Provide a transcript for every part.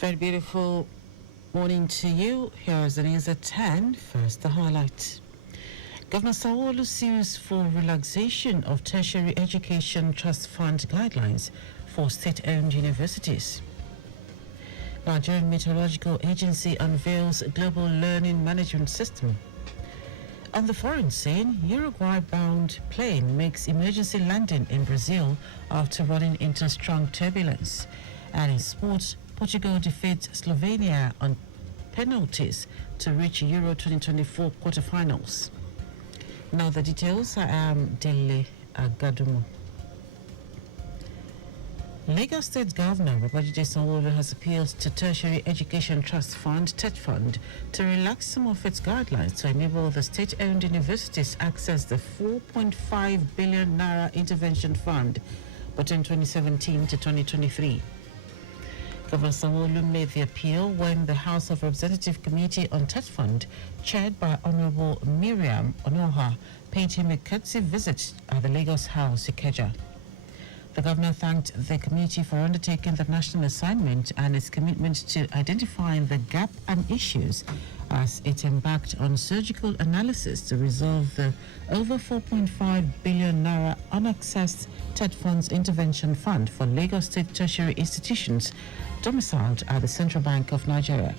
Very beautiful morning to you. Here is the news at 10. First, the highlight. Governor Sanwo-Olu sues for relaxation of tertiary education trust fund guidelines for state-owned universities. Nigerian Meteorological Agency unveils global learning management system. On the foreign scene, Uruguay-bound plane makes emergency landing in Brazil after running into strong turbulence. And in sports, Portugal defeats Slovenia on penalties to reach Euro 2024 quarterfinals. Now the details. I am Dele Agadumo. Lagos State Governor Babajide Sanwo-Olu has appealed to Tertiary Education Trust Fund (TET Fund) to relax some of its guidelines to enable the state-owned universities access the 4.5 billion naira intervention fund between 2017 to 2023. Governor Sanwo-Olu made the appeal when the House of Representatives Committee on TET Fund, chaired by Honorable Miriam Onoha, paid him a courtesy visit at the Lagos House, Ikeja. The governor thanked the committee for undertaking the national assignment and its commitment to identifying the gap and issues as it embarked on surgical analysis to resolve the over 4.5 billion naira unaccessed TED Fund's intervention fund for Lagos State tertiary institutions domiciled at the Central Bank of Nigeria.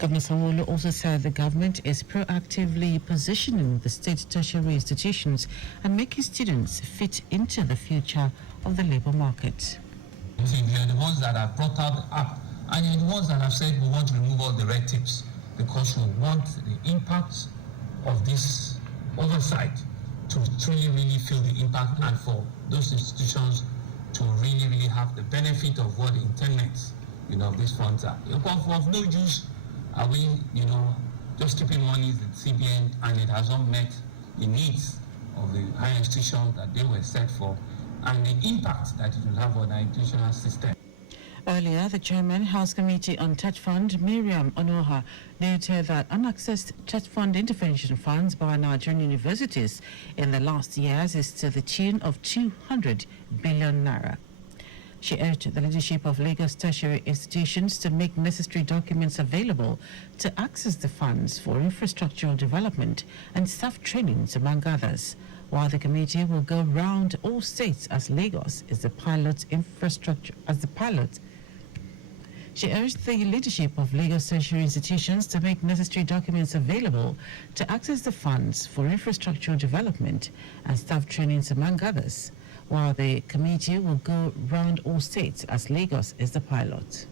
Governor Sanwo-Olu also said the government is proactively positioning the state tertiary institutions and making students fit into the future of the labour market. They are the ones that have brought out the app, and they are the ones that have said we want to remove all the red tapes because we want the impact of this oversight to truly really feel the impact, and for those institutions to really have the benefit of what the intended, of these funds are. Of no use are we, just keeping money in CBN and it has not met the needs of the higher institutions that they were set for and the impact that it will have on our educational system. Earlier, the Chairman, House Committee on TET Fund, Miriam Onoha, noted that unaccessed TET Fund intervention funds by Nigerian universities in the last years is to the tune of 200 billion naira. She urged the leadership of Lagos tertiary institutions to make necessary documents available to access the funds for infrastructural development and staff trainings, among others, while the committee will go round all states as Lagos is the pilot. She urged the leadership of Lagos tertiary institutions to make necessary documents available to access the funds for infrastructural development and staff trainings, among others, while the committee will go round all states as Lagos is the pilot.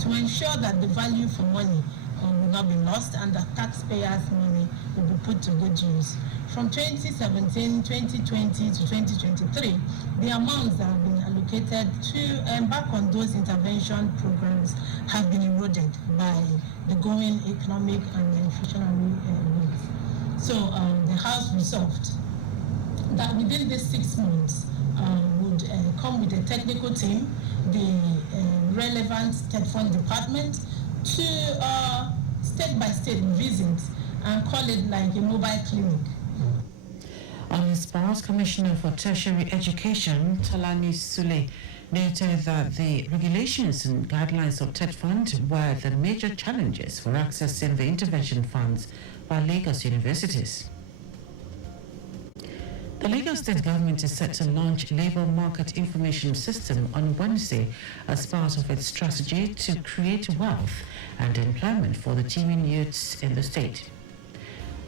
To ensure that the value for money will not be lost and that taxpayers' money will be put to good use. From 2017, 2020 to 2023, the amounts that have been allocated to embark on those intervention programs have been eroded by the growing economic and inflationary needs. So the House resolved that within these 6 months would come with a technical team, the relevant state fund department, to state-by-state visit and call it like a mobile clinic. On his part, Commissioner for Tertiary Education, Tolani Sule, noted that the regulations and guidelines of TET Fund were the major challenges for accessing the intervention funds by Lagos universities. The Lagos State government is set to launch labour market information system on Wednesday as part of its strategy to create wealth and employment for the teeming youths in the state.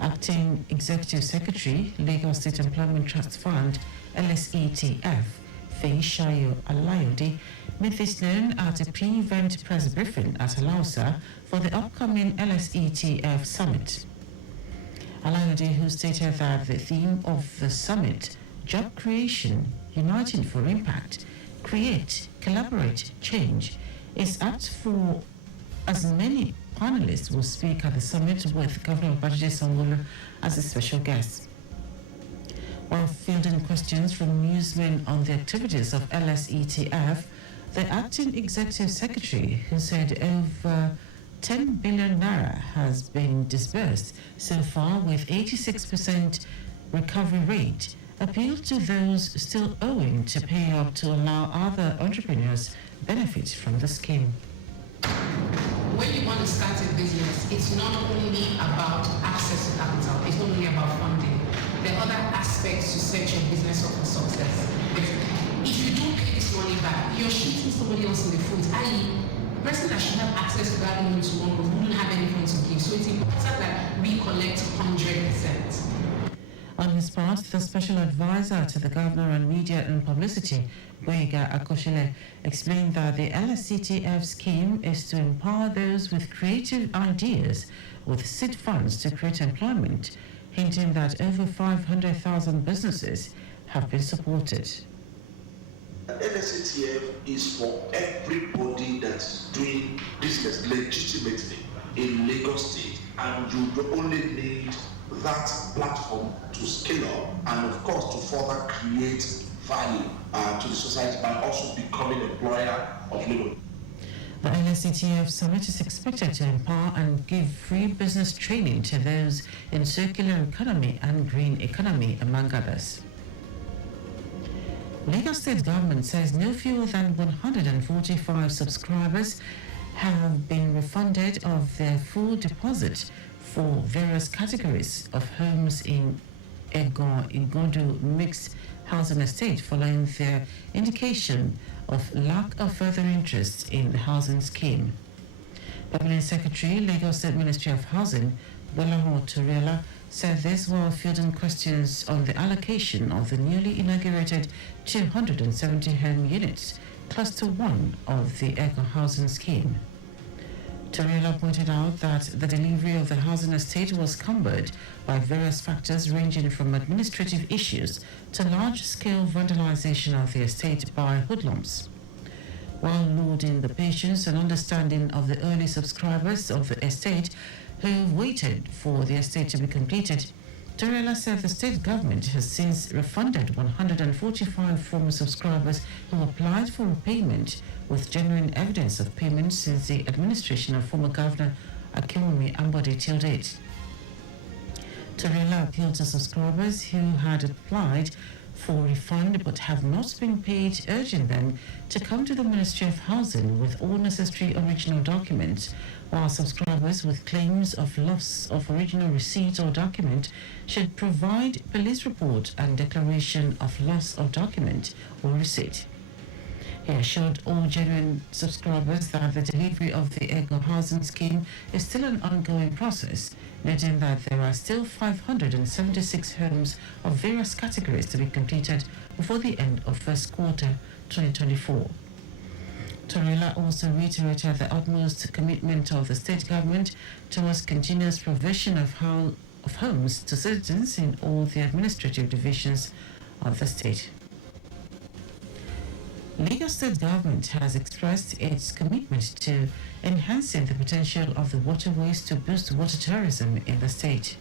Acting Executive Secretary, Lagos State Employment Trust Fund, LSETF, Feishayo Alayode, made this known at a pre-event press briefing at Alausa for the upcoming LSETF Summit. Alayode, who stated that the theme of the summit, job creation, uniting for impact, create, collaborate, change, is apt for as many panelists will speak at the summit with Governor Babajide Sanwo-Olu as a special guest. While fielding questions from newsmen on the activities of LSETF, the acting executive secretary, who said over 10 billion naira has been disbursed so far with 86% recovery rate, appealed to those still owing to pay up to allow other entrepreneurs benefit from the scheme. when you want to start a business, it's not only about access to capital, it's not only about funding. There are other aspects to set your business up for success. If you don't pay this money back, you're shooting somebody else in the foot, i.e., the person that should have access to that loan tomorrow wouldn't have anything to give. So it's important that we collect 100%. On his part, the special advisor to the governor on media and publicity, Boyega Akoshile, explained that the LSCTF scheme is to empower those with creative ideas with seed funds to create employment, hinting that over 500,000 businesses have been supported. LSCTF is for everybody that's doing business legitimately in Lagos State, and you only need that platform to scale up and of course to further create value to the society by also becoming employer of labor. The LSCTF summit is expected to empower and give free business training to those in circular economy and green economy, among others. Lagos State government says no fewer than 145 subscribers have been refunded of their full deposit for various categories of homes in Igodo Mixed Housing Estate following their indication of lack of further interest in the housing scheme. Permanent Secretary, Lagos State Ministry of Housing, Bolaho Toriola, said this while fielding questions on the allocation of the newly inaugurated 270 home units, Cluster 1 of the Eco Housing Scheme. Toriola pointed out that the delivery of the housing estate was cumbered by various factors ranging from administrative issues to large-scale vandalization of the estate by hoodlums. While lauding the patience and understanding of the early subscribers of the estate who waited for the estate to be completed, Toriola said the state government has since refunded 145 former subscribers who applied for repayment with genuine evidence of payment since the administration of former Governor Akinwumi Ambode till date. Toriola appealed to subscribers who had applied for refund but have not been paid, urging them to come to the Ministry of Housing with all necessary original documents, while subscribers with claims of loss of original receipt or document should provide police report and declaration of loss of document or receipt. He assured all genuine subscribers that the delivery of the Eco Housing Scheme is still an ongoing process, noting that there are still 576 homes of various categories to be completed before the end of first quarter 2024. Toriola also reiterated the utmost commitment of the state government towards continuous provision of homes to citizens in all the administrative divisions of the state. Lagos State government has expressed its commitment to enhancing the potential of the waterways to boost water tourism in the state.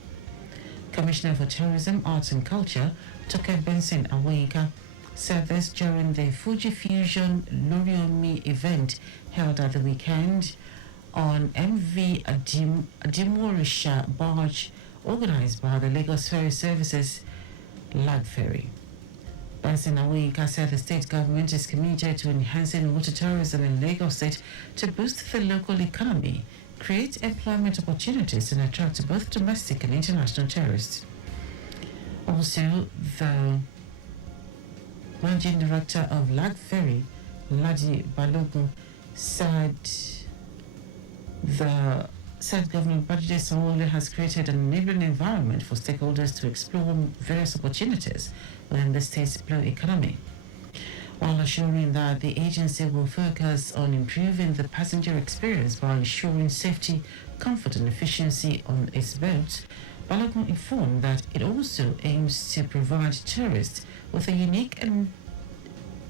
Commissioner for Tourism, Arts and Culture, Toke Benson Aweka, said this during the Fuji Fusion Loriomi event held at the weekend on MV Adimorisha barge organized by the Lagos Ferry Services Lag Ferry. Benson Aweka said the state government is committed to enhancing water tourism in Lagos State to boost the local economy, create employment opportunities and attract both domestic and international tourists. Also, the Managing Director of Lag Ferry, Ladi Balogun, said Governor Babajide Sanwo-Olu has created an enabling environment for stakeholders to explore various opportunities within the state's blue economy, while assuring that the agency will focus on improving the passenger experience by ensuring safety, comfort and efficiency on its boats. Balogun informed that it also aims to provide tourists with a unique and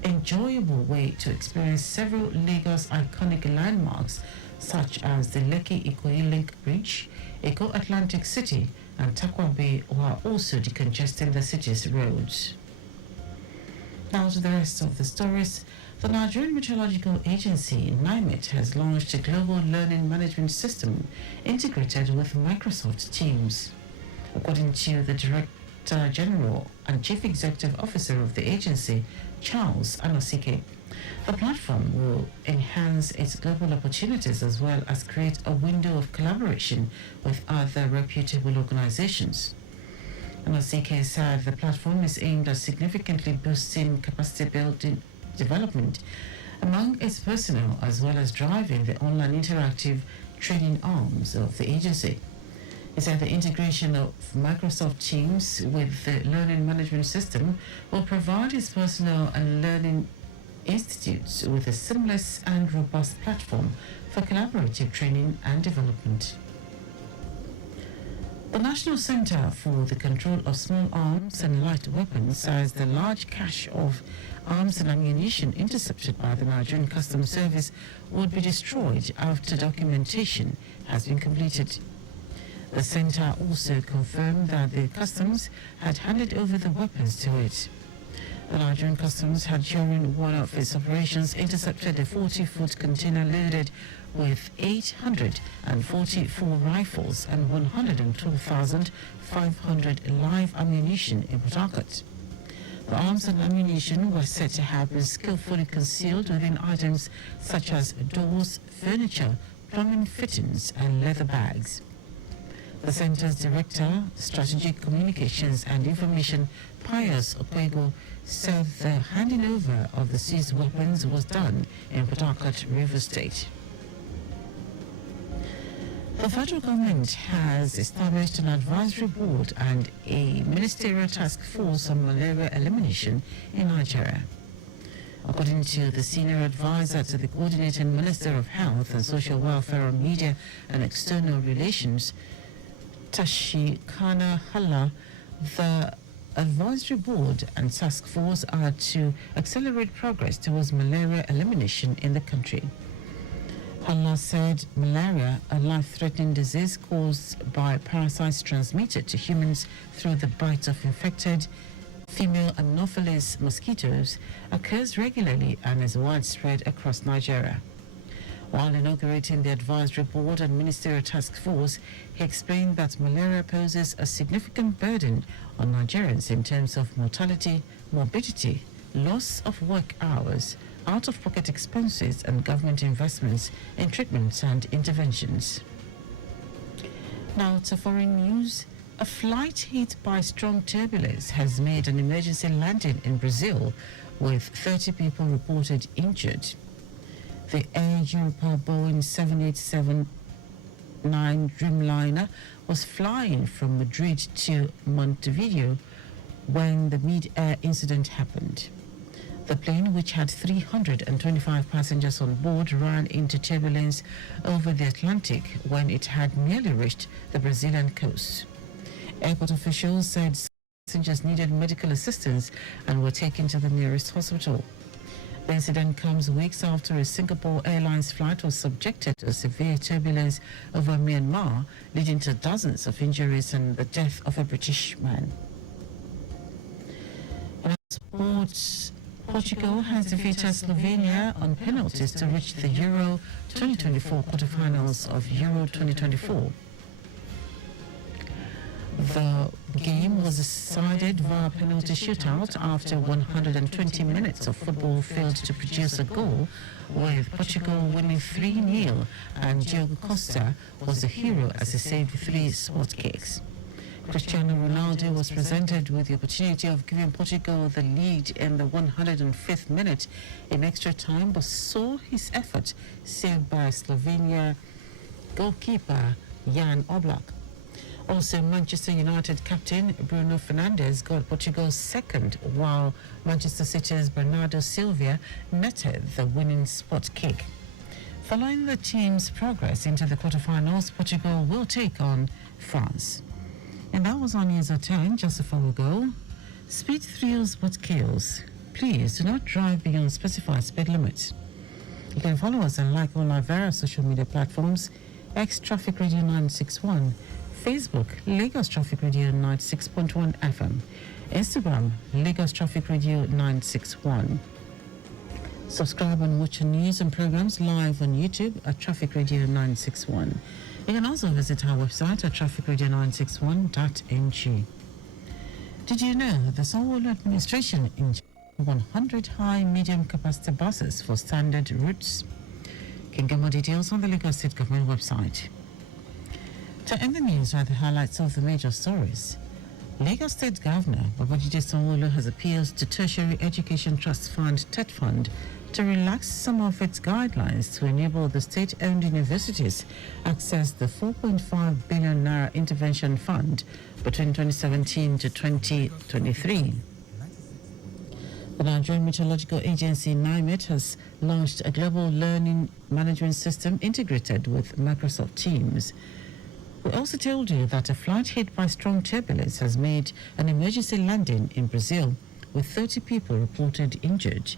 enjoyable way to experience several Lagos iconic landmarks such as the Lekki Ikoyi Link Bridge, Eko Atlantic City and Takwa Bay, while also decongesting the city's roads. Now to the rest of the stories. The Nigerian Meteorological Agency, NIMET, has launched a global learning management system integrated with Microsoft Teams. According to the Director General and Chief Executive Officer of the agency, Charles Anosike, The platform will enhance its global opportunities as well as create a window of collaboration with other reputable organizations. And as CK said, the platform is aimed at significantly boosting capacity building development among its personnel as well as driving the online interactive training arms of the agency. He said the integration of Microsoft Teams with the learning management system will provide its personnel and learning institutes with a seamless and robust platform for collaborative training and development. The National Center for the Control of Small Arms and Light Weapons says the large cache of arms and ammunition intercepted by the Nigerian Customs Service would be destroyed after documentation has been completed. The center also confirmed that the Customs had handed over the weapons to it. The Nigerian Customs had, during one of its operations, intercepted a 40-foot container loaded with 844 rifles and 112,500 live ammunition in Port Harcourt. The arms and ammunition were said to have been skillfully concealed within items such as doors, furniture, plumbing fittings, and leather bags. The Centre's Director, Strategic Communications and Information, Pius Okwego, said the handing over of the seized weapons was done in Port Harcourt, Rivers State. The federal government has established an advisory board and a ministerial task force on malaria elimination in Nigeria. According to the senior advisor to the coordinating Minister of Health and Social Welfare on Media and External Relations, Tashikana Hala, the advisory board and task force are to accelerate progress towards malaria elimination in the country. Hala said malaria, a life-threatening disease caused by parasites transmitted to humans through the bites of infected female Anopheles mosquitoes, occurs regularly and is widespread across Nigeria. While inaugurating the advisory board and ministerial task force, he explained that malaria poses a significant burden on Nigerians in terms of mortality, morbidity, loss of work hours, out-of-pocket expenses, and government investments in treatments and interventions. Now to foreign news. A flight hit by strong turbulence has made an emergency landing in Brazil, with 30 people reported injured. The Air Europa Boeing 787-9 Dreamliner was flying from Madrid to Montevideo when the mid-air incident happened. The plane, which had 325 passengers on board, ran into turbulence over the Atlantic when it had nearly reached the Brazilian coast. Airport officials said passengers needed medical assistance and were taken to the nearest hospital. The incident comes weeks after a Singapore Airlines flight was subjected to severe turbulence over Myanmar, leading to dozens of injuries and the death of a British man. In sports, Portugal has defeated Slovenia on penalties to reach the Euro 2024 quarterfinals of Euro 2024. The game was decided via penalty shootout after 120 minutes of football failed to produce a goal, with Portugal winning 3-0, and Diogo Costa was the hero as he saved 3 spot kicks. Cristiano Ronaldo was presented with the opportunity of giving Portugal the lead in the 105th minute in extra time, but saw his effort saved by Slovenia goalkeeper Jan Oblak. Also, Manchester United captain Bruno Fernandes got Portugal's second, while Manchester City's Bernardo Silva netted the winning spot kick. Following the team's progress into the quarterfinals, Portugal will take on France. And that was on News at 10. Just before we go, speed thrills but kills. Please do not drive beyond specified speed limits. You can follow us and like all our various social media platforms: X Traffic Radio 961, Facebook Lagos Traffic Radio 96.1 FM, Instagram Lagos Traffic Radio 961. Subscribe and watch our news and programs live on YouTube at Traffic Radio 961. You can also visit our website at trafficradio961.ng. Did you know the Sanwo-Olu administration in 100 high medium capacity buses for standard routes. You can get more details on the Lagos State Government website. To end the news are the highlights of the major stories. Lagos State Governor Babajide Sanwo-Olu has appealed to Tertiary Education Trust Fund (TET Fund) to relax some of its guidelines to enable the state-owned universities access the 4.5 billion naira intervention fund between 2017 to 2023. The Nigerian Meteorological Agency (NIMET) has launched a global learning management system integrated with Microsoft Teams. We also told you that a flight hit by strong turbulence has made an emergency landing in Brazil, with 30 people reported injured.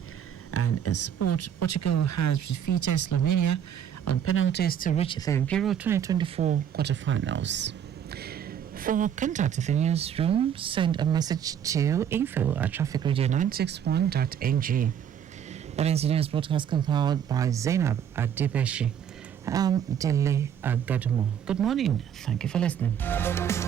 And in sport, Portugal has defeated Slovenia on penalties to reach the Euro 2024 quarterfinals. For contact with the newsroom, send a message to info@trafficradio961.ng. That is the news broadcast compiled by Zainab Adebeshi. I'm Dele Agadumo. Good morning. Thank you for listening.